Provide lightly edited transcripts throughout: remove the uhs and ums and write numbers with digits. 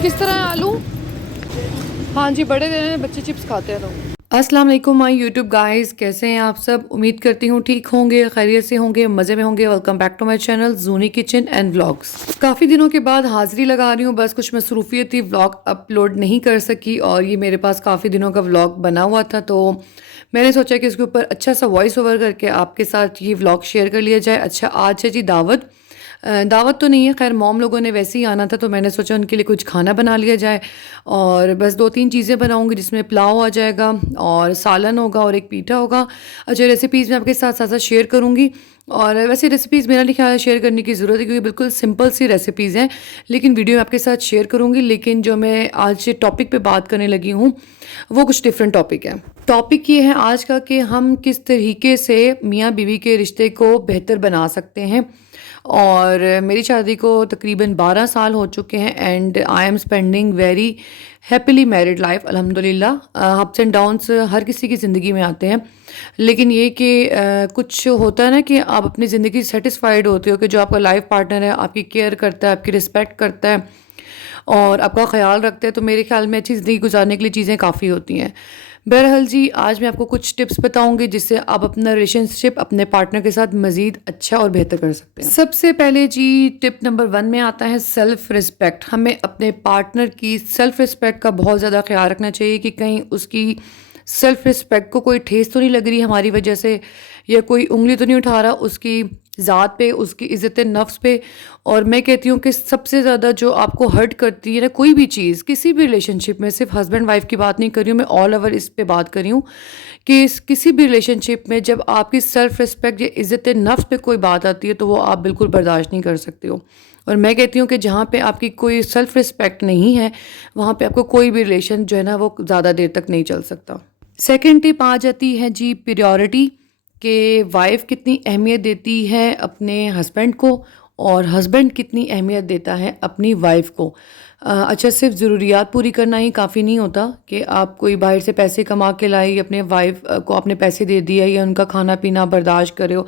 किस तरह है आलू? हाँ जी, बड़े दे रहे हैं, बच्चे चिप्स खाते हैं तो। अस्सलाम वालेकुम माय यूट्यूब गाइस, कैसे हैं आप सब? उम्मीद करती हूँ ठीक होंगे, खैरियत से होंगे, मज़े में होंगे। Welcome back to my channel Juni kitchen and vlogs. काफ़ी दिनों के बाद हाजिरी लगा रही हूँ, बस कुछ मसरूफियत थी, व्लॉग अपलोड नहीं कर सकी और ये मेरे पास काफ़ी दिनों का व्लॉग बना हुआ था, तो मैंने सोचा कि इसके ऊपर अच्छा सा वॉइस ओवर करके आपके साथ ये व्लॉग शेयर कर लिया जाए। अच्छा, आज है जी दावत। दावत तो नहीं है, खैर मॉम लोगों ने वैसे ही आना था, तो मैंने सोचा उनके लिए कुछ खाना बना लिया जाए और बस 2-3 चीज़ें बनाऊंगी, जिसमें पुलाव आ जाएगा और सालन होगा और एक पीठा होगा। अच्छा, रेसिपीज़ मैं आपके साथ साथ साथ शेयर करूँगी और वैसे रेसिपीज़ मेरा नहीं ख्याल है शेयर करने की ज़रूरत है, क्योंकि बिल्कुल सिंपल सी रेसिपीज़ हैं, लेकिन वीडियो में आपके साथ शेयर करूँगी। लेकिन जो मैं आज टॉपिक पे बात करने लगी हूँ वो कुछ डिफरेंट टॉपिक है। टॉपिक ये है आज का कि हम किस तरीके से मियाँ बीवी के रिश्ते को बेहतर बना सकते हैं। और मेरी शादी को तकरीबन 12 साल हो चुके हैं and I am spending very happily married life अल्हम्दुलिल्लाह। अप्स एंड डाउन्स हर किसी की ज़िंदगी में आते हैं, लेकिन ये कि कुछ होता है ना कि आप अपनी ज़िंदगी सेटिस्फाइड होते हो कि जो आपका लाइफ पार्टनर है आपकी केयर करता है, आपकी रिस्पेक्ट करता है और आपका ख़्याल रखते हैं, तो मेरे ख़्याल में अच्छी ज़िंदगी गुजारने के लिए चीज़ें काफ़ी होती हैं। बहरहाल जी, आज मैं आपको कुछ टिप्स बताऊंगी जिससे आप अपना रिलेशनशिप अपने पार्टनर के साथ मज़ीद अच्छा और बेहतर कर सकते हैं। सबसे पहले जी, टिप नंबर 1 में आता है सेल्फ़ रिस्पेक्ट। हमें अपने पार्टनर की सेल्फ़ रिस्पेक्ट का बहुत ज़्यादा ख्याल रखना चाहिए कि कहीं उसकी सेल्फ़ रिस्पेक्ट को कोई ठेस तो नहीं लग रही हमारी वजह से, या कोई उंगली तो नहीं उठा रहा उसकी ज़ात पे, उसकी इज़्ज़त नफ्स पे। और मैं कहती हूँ कि सबसे ज़्यादा जो आपको हर्ट करती है ना कोई भी चीज़, किसी भी रिलेशनशिप में, सिर्फ हस्बैंड वाइफ की बात नहीं कर रही हूँ मैं, ऑल ओवर इस पे बात कर रही हूँ कि किसी भी रिलेशनशिप में जब आपकी सेल्फ रिस्पेक्ट या इज़्ज़त नफ्स पे कोई बात आती है तो वो आप बिल्कुल बर्दाश्त नहीं कर सकते हो। और मैं कहती हूँ कि जहाँ पे आपकी कोई सेल्फ रिस्पेक्ट नहीं है वहाँ पे आपको कोई भी रिलेशन जो है ना वो ज़्यादा देर तक नहीं चल सकता। सेकेंड टिप आ जाती है जी प्रायोरिटी, कि वाइफ कितनी अहमियत देती है अपने हस्बैंड को और हस्बैंड कितनी अहमियत देता है अपनी वाइफ को। अच्छा, सिर्फ ज़रूरियात पूरी करना ही काफ़ी नहीं होता कि आप कोई बाहर से पैसे कमा के लाई अपने वाइफ को आपने पैसे दे दिया या उनका खाना पीना बर्दाश्त करे हो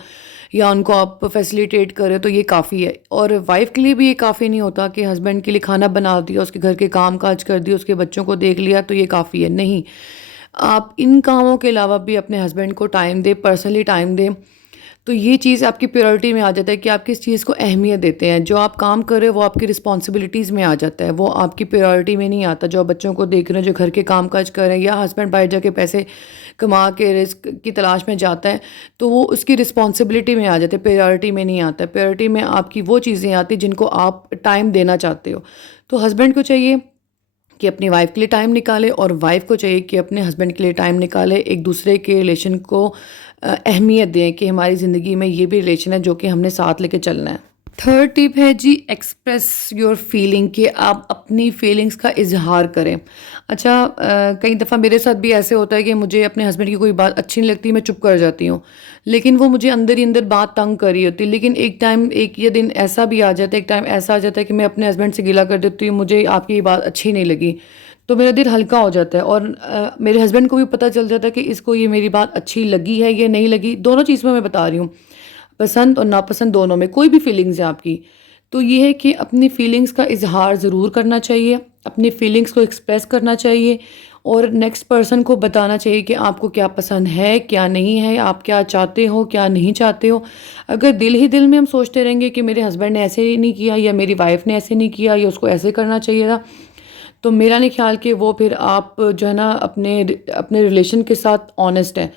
या उनको आप फैसिलिटेट करे तो ये काफ़ी है। और वाइफ के लिए भी ये काफ़ी नहीं होता कि हस्बैंड के लिए खाना बना दिया, उसके घर के काम काज कर दिए, उसके बच्चों को देख लिया तो ये काफ़ी है। नहीं, आप इन कामों के अलावा भी अपने हस्बैंड को टाइम दें, पर्सनली टाइम दें, तो ये चीज़ आपकी प्रायोरिटी में आ जाता है कि आप किस चीज़ को अहमियत देते हैं। जो आप काम कर रहे हो वो आपकी रिस्पॉन्सिबिलिटीज़ में आ जाता है, वो आपकी प्रायोरिटी में नहीं आता। जो आप बच्चों को देख रहे हैं, जो घर के काम काज कर रहे हैं, या हस्बैंड बाहर जाके पैसे कमा के रिस्क की तलाश में जाता है तो वो उसकी रिस्पॉन्सिबिलिटी में आ जाते हैं, प्रायोरिटी में नहीं आता है। प्रायोरिटी में आपकी वो चीज़ें आती हैं जिनको आप टाइम देना चाहते हो। तो हस्बैंड को चाहिए कि अपनी वाइफ के लिए टाइम निकाले और वाइफ को चाहिए कि अपने हस्बैंड के लिए टाइम निकाले। एक दूसरे के रिलेशन को अहमियत दें कि हमारी ज़िंदगी में ये भी रिलेशन है जो कि हमने साथ लेके चलना है। थर्ड टिप है जी एक्सप्रेस योर फीलिंग, कि आप अपनी फीलिंग्स का इजहार करें। अच्छा, कई दफ़ा मेरे साथ भी ऐसे होता है कि मुझे अपने हस्बैंड की कोई बात अच्छी नहीं लगती, मैं चुप कर जाती हूँ, लेकिन वो मुझे अंदर ही अंदर बात तंग कर रही होती है। लेकिन एक टाइम, एक ये दिन ऐसा भी आ जाता है, एक टाइम ऐसा आ जाता है कि मैं अपने हस्बैंड से गिला कर देती हूँ, मुझे आपकी ये बात अच्छी नहीं लगी, तो मेरा दिल हल्का हो जाता है और मेरे हस्बैंड को भी पता चल जाता है कि इसको ये मेरी बात अच्छी लगी है या नहीं लगी। दोनों चीज़ में मैं बता रही हूँ, पसंद और नापसंद दोनों में, कोई भी फीलिंग्स है आपकी, तो ये है कि अपनी फीलिंग्स का इजहार ज़रूर करना चाहिए, अपनी फीलिंग्स को एक्सप्रेस करना चाहिए और नेक्स्ट पर्सन को बताना चाहिए कि आपको क्या पसंद है, क्या नहीं है, आप क्या चाहते हो, क्या नहीं चाहते हो। अगर दिल ही दिल में हम सोचते रहेंगे कि मेरे हस्बैंड ने ऐसे नहीं किया या मेरी वाइफ ने ऐसे नहीं किया या उसको ऐसे करना चाहिए था, तो मेरा नहीं ख्याल कि वो फिर आप जो है ना अपने अपने रिलेशन के साथ ऑनेस्ट हैं।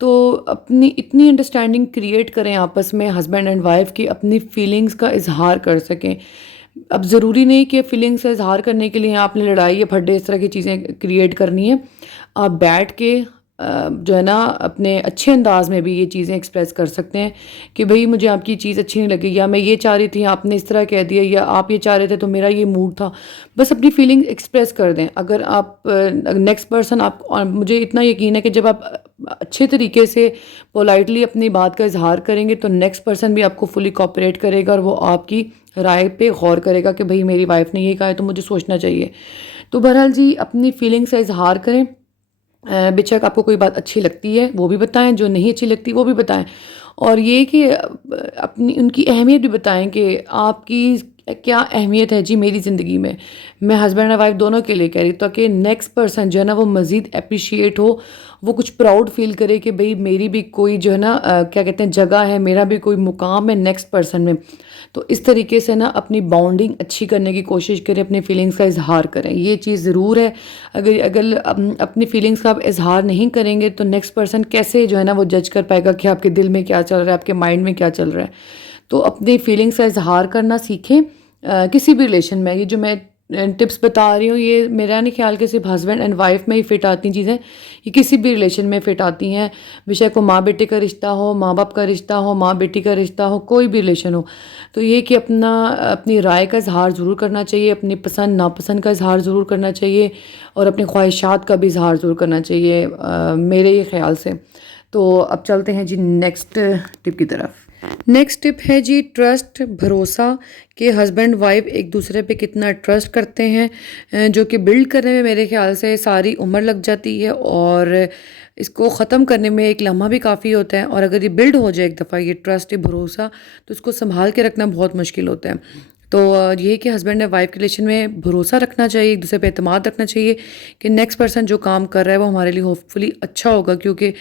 तो अपनी इतनी अंडरस्टैंडिंग क्रिएट करें आपस में, हस्बैंड एंड वाइफ की, अपनी फीलिंग्स का इजहार कर सकें। अब ज़रूरी नहीं कि फीलिंग्स का इजहार करने के लिए आपने लड़ाई या फड्डे इस तरह की चीज़ें क्रिएट करनी है। आप बैठ के जो है ना अपने अच्छे अंदाज में भी ये चीज़ें एक्सप्रेस कर सकते हैं कि भाई मुझे आपकी चीज़ अच्छी नहीं लगी, या मैं ये चाह रही थी आपने इस तरह कह दिया, या आप ये चाह रहे थे तो मेरा ये मूड था। बस अपनी फीलिंग एक्सप्रेस कर दें। अगर आप नेक्स्ट पर्सन, आप, और मुझे इतना यकीन है कि जब आप अच्छे तरीके से पोलाइटली अपनी बात का इजहार करेंगे तो नेक्स्ट पर्सन भी आपको फुली कोऑपरेट करेगा और वो आपकी राय पे गौर करेगा कि भाई मेरी वाइफ ने ये कहा है तो मुझे सोचना चाहिए। तो बहरहाल जी, अपनी फीलिंग्स का इजहार करें। बेशक आपको कोई बात अच्छी लगती है वो भी बताएं, जो नहीं अच्छी लगती वो भी बताएं, और ये कि अपनी उनकी अहमियत भी बताएं कि आपकी क्या अहमियत है जी मेरी ज़िंदगी में, मैं हस्बैंड और वाइफ दोनों के लिए कह रही हूँ, ताकि नेक्स्ट पर्सन जो है ना वो मज़ीद अप्रिशिएट हो, वो कुछ प्राउड फील करे कि भाई मेरी भी कोई जो है ना क्या कहते हैं जगह है, मेरा भी कोई मुकाम है नेक्स्ट पर्सन में। तो इस तरीके से ना अपनी बॉन्डिंग अच्छी करने की कोशिश करें, अपनी फीलिंग्स का इजहार करें, ये चीज़ ज़रूर है। अगर अगर अपनी फीलिंग्स का आप इजहार नहीं करेंगे तो नेक्स्ट पर्सन कैसे जो है ना वो जज कर पाएगा कि आपके दिल में क्या चल रहा है, आपके माइंड में क्या चल रहा है। तो अपनी फीलिंग्स का इजहार करना सीखें किसी भी रिलेशन में। ये जो मैं टिप्स बता रही हूँ ये मेरा नहीं ख्याल कि सिर्फ हस्बैंड एंड वाइफ में ही फ़िट आती चीज़ें, ये किसी भी रिलेशन में फ़िट आती हैं। बेशक वो माँ बेटे का रिश्ता हो, माँ बाप का रिश्ता हो, माँ बेटी का रिश्ता हो, कोई भी रिलेशन हो। तो ये कि अपनी राय का इजहार ज़रूर करना चाहिए, अपनी पसंद नापसंद का इजहार ज़रूर करना चाहिए और अपनी ख्वाहिशात का भी इजहार ज़रूर करना चाहिए मेरे ये ख्याल से। तो अब चलते हैं जी नेक्स्ट टिप की तरफ। नेक्स्ट टिप है जी ट्रस्ट, भरोसा, कि हस्बैंड वाइफ एक दूसरे पे कितना ट्रस्ट करते हैं, जो कि बिल्ड करने में मेरे ख्याल से सारी उम्र लग जाती है और इसको ख़त्म करने में एक लम्हा भी काफ़ी होता है। और अगर ये बिल्ड हो जाए एक दफ़ा ये ट्रस्ट, ये भरोसा, तो इसको संभाल के रखना बहुत मुश्किल होता है। तो ये कि हस्बैंड एंड वाइफ के रिलेशन में भरोसा रखना चाहिए, एक दूसरे पे एतमाद रखना चाहिए कि नेक्स्ट पर्सन जो काम कर रहा है वो हमारे लिए होपफुली अच्छा होगा। क्योंकि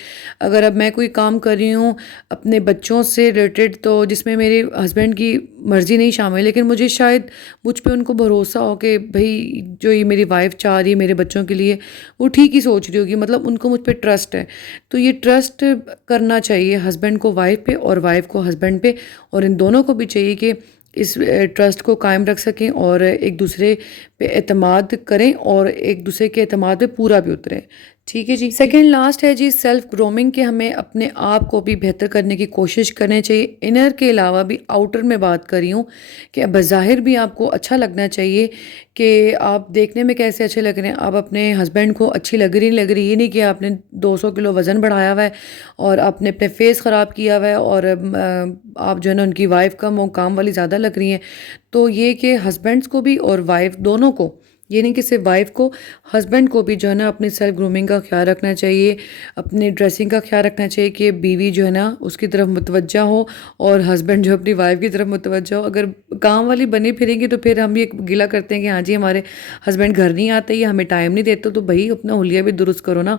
अगर अब मैं कोई काम कर रही हूँ अपने बच्चों से रिलेटेड, तो जिसमें मेरे हस्बैंड की मर्ज़ी नहीं शामिल, लेकिन मुझे शायद मुझ पे उनको भरोसा हो कि भाई जो ये मेरी वाइफ चाह रही है मेरे बच्चों के लिए वो ठीक ही सोच रही होगी, मतलब उनको मुझ पर ट्रस्ट है। तो ये ट्रस्ट करना चाहिए हस्बैंड को वाइफ पे और वाइफ को हस्बैंड पे, और इन दोनों को भी चाहिए कि इस ट्रस्ट को कायम रख सकें और एक दूसरे पे एतमाद करें और एक दूसरे के एतमाद पे पूरा भी उतरें। ठीक है जी। सेकंड लास्ट है जी सेल्फ ग्रूमिंग, कि हमें अपने आप को भी बेहतर करने की कोशिश करनी चाहिए। इनर के अलावा भी आउटर में बात कर रही हूँ कि बज़ाहिर भी आपको अच्छा लगना चाहिए कि आप देखने में कैसे अच्छे लग रहे हैं, आप अपने हस्बैंड को अच्छी लग रही, ये नहीं कि आपने 200 किलो वज़न बढ़ाया हुआ है और आपने अपने फेस ख़राब किया हुआ है और आप जो है ना उनकी वाइफ कम और काम वाली ज़्यादा लग रही हैं। तो ये कि हस्बैंड्स को भी और वाइफ दोनों को, ये नहीं कि सिर्फ वाइफ को, हस्बैंड को भी जो है ना अपनी सेल्फ ग्रूमिंग का ख्याल रखना चाहिए, अपनी ड्रेसिंग का ख्याल रखना चाहिए कि बीवी जो है ना उसकी तरफ मुतवज्जा हो और हस्बैंड जो अपनी वाइफ की तरफ मुतवज्जा हो। अगर काम वाली बनी फिरेंगी तो फिर हम ये गिला करते हैं कि हाँ जी हमारे हस्बैंड घर नहीं आते या हमें टाइम नहीं देते, तो भाई अपना हुलिया भी दुरुस्त करो ना।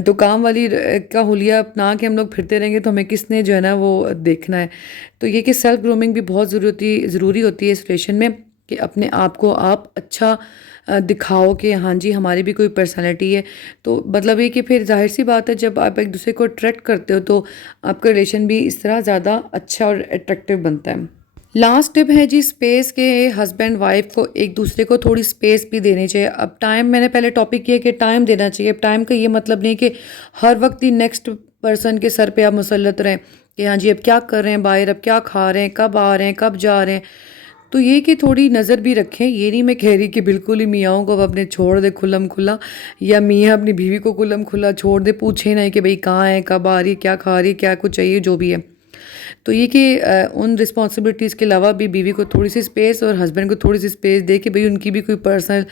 तो काम वाली का हुलिया अपना के हम लोग फिरते रहेंगे तो हमें किसने जो है ना वो देखना है। तो ये कि सेल्फ ग्रूमिंग भी बहुत ज़रूरी होती है इस रिलेशन में, कि अपने आप को आप अच्छा दिखाओ कि हाँ जी हमारी भी कोई पर्सनालिटी है। तो मतलब ये कि फिर जाहिर सी बात है जब आप एक दूसरे को अट्रैक्ट करते हो तो आपका रिलेशन भी इस तरह ज़्यादा अच्छा और अट्रैक्टिव बनता है। लास्ट टिप है जी स्पेस, के हस्बैंड वाइफ को एक दूसरे को थोड़ी स्पेस भी देनी चाहिए। अब टाइम, मैंने पहले टॉपिक किया कि टाइम देना चाहिए। अब टाइम का ये मतलब नहीं कि हर वक्त ही नेक्स्ट पर्सन के सर पे आप मुसल्लत रहें कि हाँ जी अब क्या कर रहे हैं बाहर, अब क्या खा रहे हैं, कब आ रहे हैं, कब जा रहे हैं। तो ये कि थोड़ी नज़र भी रखें। ये नहीं मैं कह रही कि बिल्कुल ही मियाँओं को अपने छोड़ दे खुल्लम खुल्ला, या मियाँ अपनी बीवी को खुल्लम खुल्ला छोड़ दे, पूछे ना कि भाई कहाँ है, कब आ रही है, क्या खा रही है, क्या कुछ चाहिए, जो भी है। तो ये कि उन रिस्पॉन्सिबिलिटीज़ के अलावा भी बीवी को थोड़ी सी स्पेस और हस्बैंड को थोड़ी सी स्पेस दे कि भाई उनकी भी कोई पर्सनल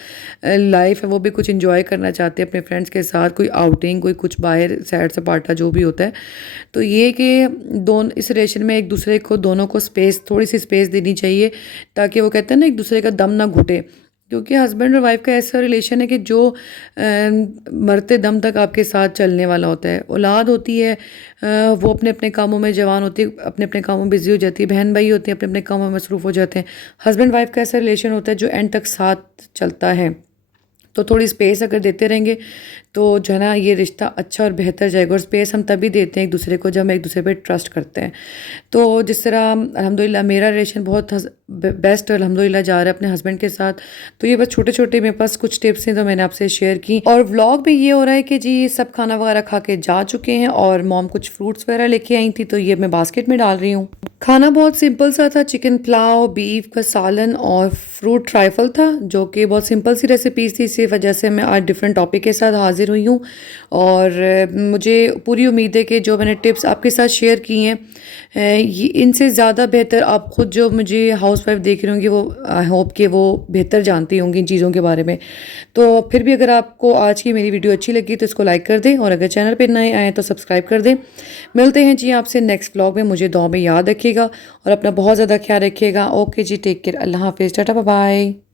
लाइफ है, वो भी कुछ इंजॉय करना चाहते हैं अपने फ्रेंड्स के साथ, कोई आउटिंग, कोई कुछ बाहर सैर सपाटा जो भी होता है। तो ये कि दोनों इस रिलेशन में एक दूसरे को, दोनों को स्पेस, थोड़ी सी स्पेस देनी चाहिए, ताकि वो कहते हैं ना एक दूसरे का दम ना घुटे। क्योंकि हस्बैंड और वाइफ का ऐसा रिलेशन है कि जो मरते दम तक आपके साथ चलने वाला होता है। औलाद होती है वो अपने अपने कामों में जवान होती है, अपने अपने कामों में बिजी हो जाती है, बहन भाई होते हैं अपने अपने कामों में मसरूफ़ हो जाते हैं। हस्बैंड वाइफ का ऐसा रिलेशन होता है जो एंड तक साथ चलता है। तो थोड़ी स्पेस अगर देते रहेंगे तो जो है ना ये रिश्ता अच्छा और बेहतर जाएगा। और स्पेस हम तभी देते हैं एक दूसरे को जब हम एक दूसरे पे ट्रस्ट करते हैं। तो जिस तरह अल्हम्दुलिल्लाह मेरा रिलेशन बहुत बेस्ट अल्हम्दुलिल्लाह जा रहा है अपने हस्बैंड के साथ। तो ये बस छोटे छोटे मेरे पास कुछ टिप्स हैं तो मैंने आपसे शेयर की। और व्लॉग में ये हो रहा है कि जी सब खाना वगैरह खा के जा चुके हैं और मॉम कुछ फ्रूट्स वगैरह लेके आई थी, तो ये मैं बास्केट में डाल रही हूँ। खाना बहुत सिंपल सा था, चिकन पुलाव, बीफ का सालन और फ्रूट ट्राइफल था, जो कि बहुत सिंपल सी रेसिपीज थी। इसी वजह से मैं आज डिफरेंट टॉपिक के साथ हाज़िर हुई हूँ। और मुझे पूरी उम्मीद है कि जो मैंने टिप्स आपके साथ शेयर की हैं ये इनसे ज़्यादा बेहतर आप ख़ुद जो मुझे हाउसवाइफ देख रही होंगी वो आई होप कि वो बेहतर जानती होंगी इन चीज़ों के बारे में। तो फिर भी अगर आपको आज की मेरी वीडियो अच्छी लगी तो इसको लाइक कर दें और अगर चैनल पर नए आएँ तो सब्सक्राइब कर दें। मिलते हैं जी आपसे नेक्स्ट व्लॉग में। मुझे दुआ में याद रखिएगा और अपना बहुत ज़्यादा ख्याल रखिएगा। ओके जी, टेक केयर, अल्लाह हाफिज़, टाटा बाय बाय।